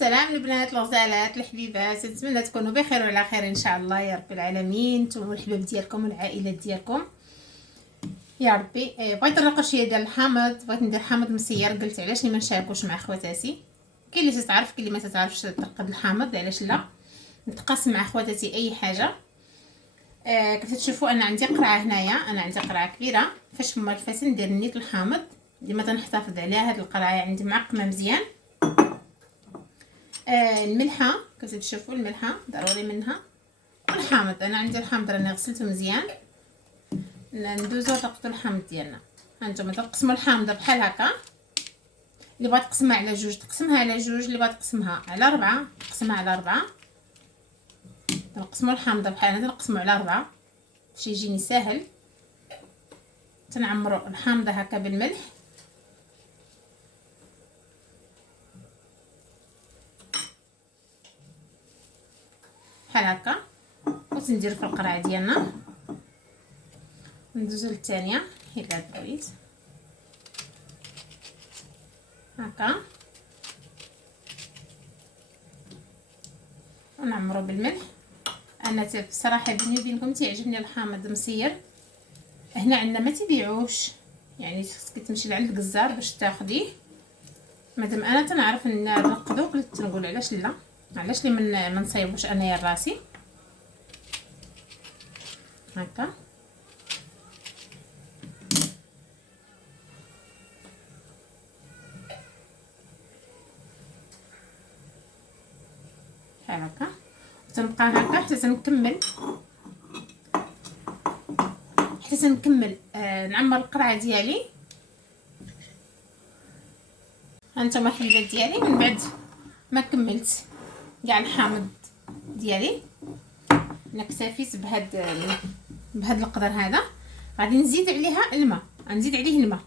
سلام البنات الغزالات الحبيبات، نتمنى تكونوا بخير وعلى خير ان شاء الله يا رب العالمين. نتوما والحباب ديالكم والعائلات ديالكم يا ربي. بغيت نرقر شويه ديال الحامض، بغيت ندير حامض مسير. قلت علاش ما نشاركوش مع خواتاتي؟ كاين اللي تتعرف كاين اللي ما تتعرفش ترقد الحامض، علاش لا نتقاسم مع خواتاتي اي حاجه. كيف تشوفوا انا عندي قرعه هنايا، انا عندي قرعه كبيره فاش ما الفاس ندير نيت الحامض. ديما تنحتفظ عليها هاد القرعه، عندي معقمه مزيان. الملحه كيف تشوفوا الملحه ضروري منها، والحامض انا عندي الحامض راني غسلته مزيان. ندوزو نقطو الحامض ديالنا. هانتوما تقسموا الحامضه بحال هكا، اللي بغات تقسمها على جوج تقسمها على جوج، اللي بغات تقسمها على 4 تقسمها على 4. تنقسموا الحامضه بحال هذا، نقسموا على 4 باش يجيني ساهل. تنعمروا الحامضه هكا بالملح، بحال هكا، وتندير في القرعه ديالنا. ندوزو للثانيه الى بغيت هكا، ونعمرو بالملح. انا بصراحه بيني وبينكم تيعجبني الحامض مسير. هنا عندنا ما تبيعوش، يعني خصك تمشي لعند الجزار باش تاخديه. مادام انا تنعرف نرقدو، قلت نقول علاش لا، علاش لي ما نصايبوش انايا راسي هكا. بحال هكا تنبقى هكا حتى تنكمل، نعمر القرعه ديالي. هانتوما الحبيبات ديالي، من بعد ما كملت كاع الحامض ديالي، انا اكتفيت بهاد القدر هذا. غادي نزيد عليها الماء، غنزيد عليه الماء.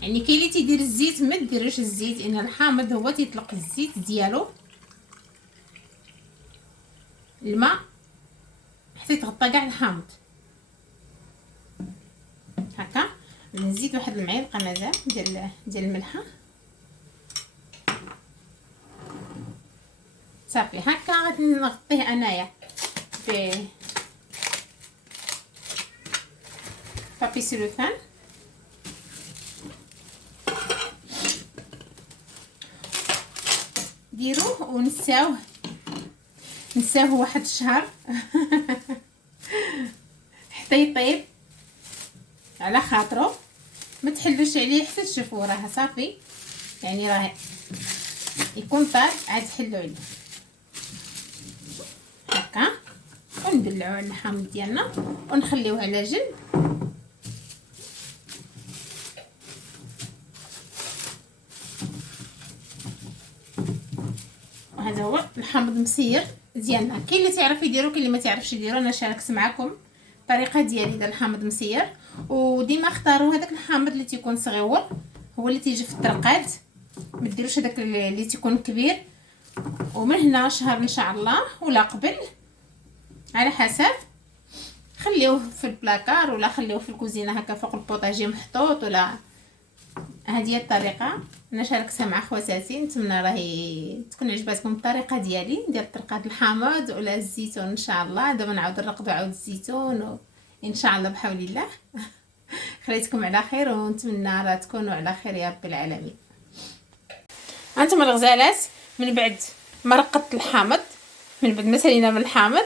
يعني كاين اللي تيدير الزيت، ما ديروش الزيت، ان الحامض هو تيطلق الزيت ديالو. الماء حتى يتغطى كاع الحامض هكا. نزيد واحد المعلقه مازال ديال الملحه صافي هكا. غادي نغطيه انايا بابي سيلوفان. ديروه ونساوه واحد الشهر حتى يطيب على خاطرو. ما تحلوش عليه حتى تشوفوا راه صافي، يعني راه يكون طاب عاد تحلوا عليه هكا. وندلعوا على الحامض ديالنا ونخليوه على جنب. وهذا هو الحامض مسير ديالنا. كاين اللي تعرف يديرو، كاين اللي ما تعرفش يديرو. انا شاركت معكم الطريقه ديالي ديال الحامض مسير. وديما اختاروا هذاك الحامض اللي تيكون صغيور، هو اللي تيجي في الطرقات. ما ديروش هذاك اللي تيكون كبير. ومن هنا شهر ان شاء الله ولا قبل على حسب، خليوه في البلاكار ولا خليوه في الكوزينه هكا فوق البوطاجي محطوط. ولا هذه هي الطريقه انا شاركتها مع خواتاتي. نتمنى راهي تكون عجباتكم الطريقه ديالي ديال طرقات الحامض ولا الزيتون. ان شاء الله دابا نعاود نرقدو عاود الزيتون ان شاء الله بحول الله. خليتكم على خير ونتمنى راه تكونوا على خير يا رب العالمين. هانتوما الغزالات، من بعد ما رقدت الحامض، من بعد ما سالينا من الحامض،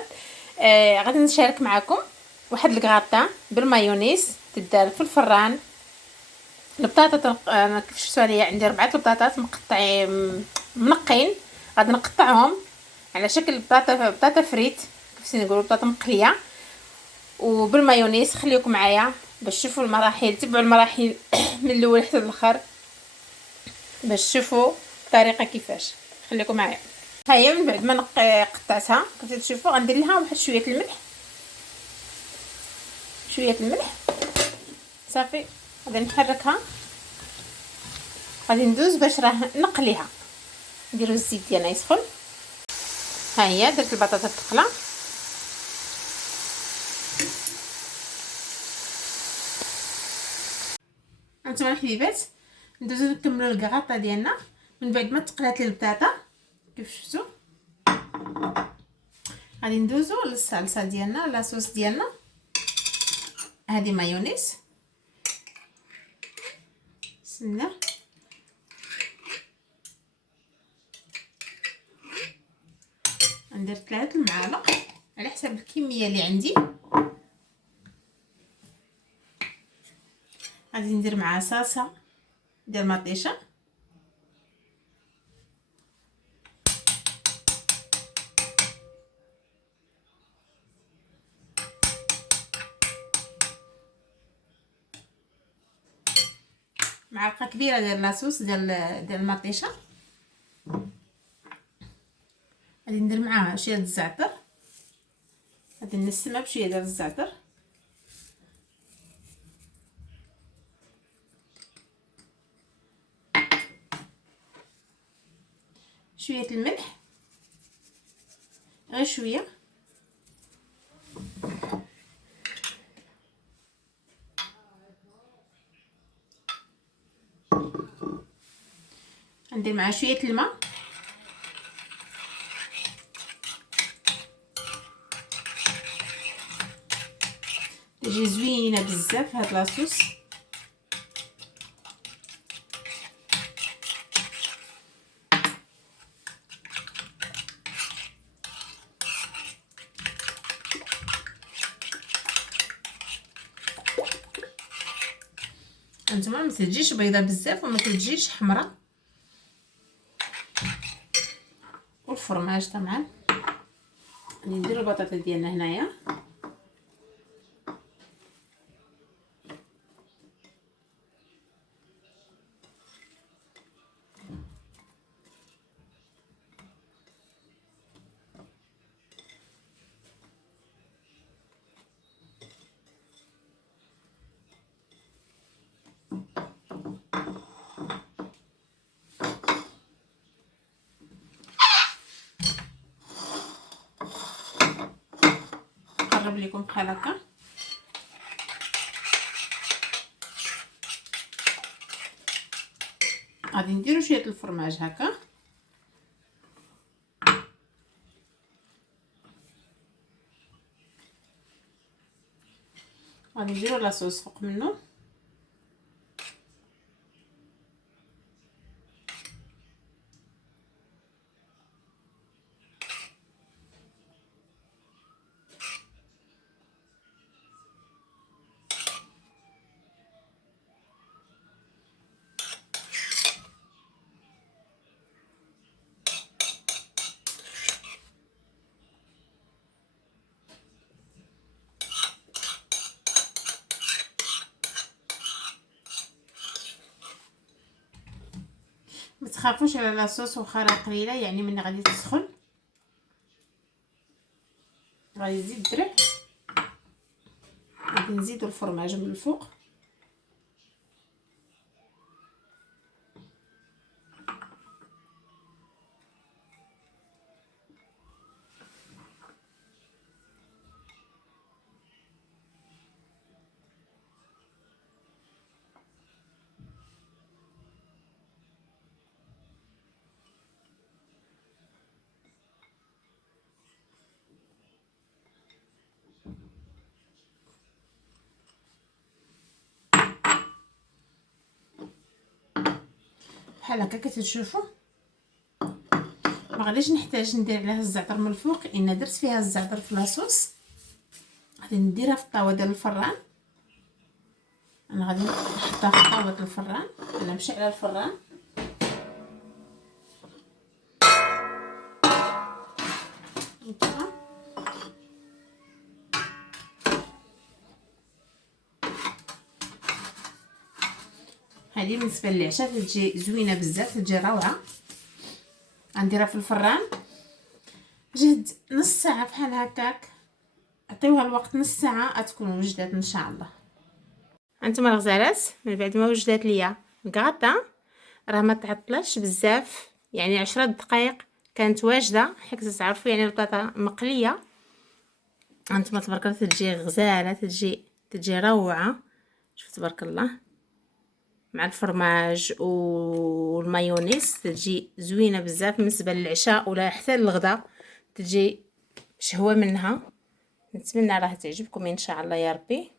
غادي نشارك معكم واحد الكغاطا بالمايونيز تدار في الفران. البطاطا انا كيف شفتوا عليا عندي 4 البطاطات مقطعين منقين. غادي نقطعهم على شكل بطاطا فريت، كيف نقولوا بطاطا مقليه، وبالمايونيز. خليكم معايا باش تشوفوا المراحل، تبعوا المراحل من الاول حتى الاخر باش تشوفوا الطريقه كيفاش. خليكم معايا. هيا من بعد ما قطعتها كيف تشوفوا غندير لها واحد شويه الملح صافي. غادي نحركها، غادي ندوز باش راه نقليها. نديرو الزيت ديالنا يسخن. ها هي درت البطاطا تقلى. هانتوما الحبيبات ندوزو نكملو الكغاطه ديالنا من بعد ما تقلات لي البطاطا كيف شفتوا. غادي ندوزو للصلصه ديالنا، لاصوص ديالنا. هذه مايونيز، بسم الله. ندير 3 المعالق على حسب الكميه اللي عندي. غادي ندير معها صلصه ديال مطيشه، معلقه كبيره ديال لاصوص ديال المطيشه. غادي ندير معاها شويه الزعتر، غادي نسمها بشويه ديال الزعتر، شويه الملح غير شويه، ندير معها شويه الماء، تجي زوينه بزاف هاد لاصوص. هانتوما ما تجيش بيضه بزاف وما تجيش حمراء. والفرماج طبعا غادي نديرو البطاطا ديالنا هنايا. نقرب لكم بحال هكا. غادي نديرو شويه الفرماج هكا، غادي نديرو لاصوص فوق منه. ما تخافوش على لاصوص واخا راه قليله، يعني ملي غادي تسخن غادي يزيد درع. غادي نزيدو الفرماج من الفوق. بحال هكا كتشوفوا. ما غاديش نحتاج ندير عليها الزعتر من الفوق لان درت فيها الزعتر في لاصوص. غادي نديرها في الطاوه ديال الفران. انا غادي نحطها في طاوه الفران، انا مشعله الفران. هذه بالنسبه للعشاء تجي زوينه بزاف، تجي روعه. غنديرها في الفران جهد نص ساعه بحال هكاك. عطيوها الوقت نص ساعه تكون وجدات ان شاء الله. هانتوما الغزالات من بعد ما وجدات ليا الكاطا راه ما تعطلش بزاف، يعني 10 دقائق كانت واجده. حيت تعرفوا يعني البطاطا مقليه. هانتوما تبارك الله تجي غزاله، تجي روعه. شوف تبارك الله مع الفرماج والمايونيز تجي زوينه بزاف بالنسبه للعشاء ولا حتى للغدا، تجي شهوه منها. نتمنى راه تعجبكم ان شاء الله يا ربي.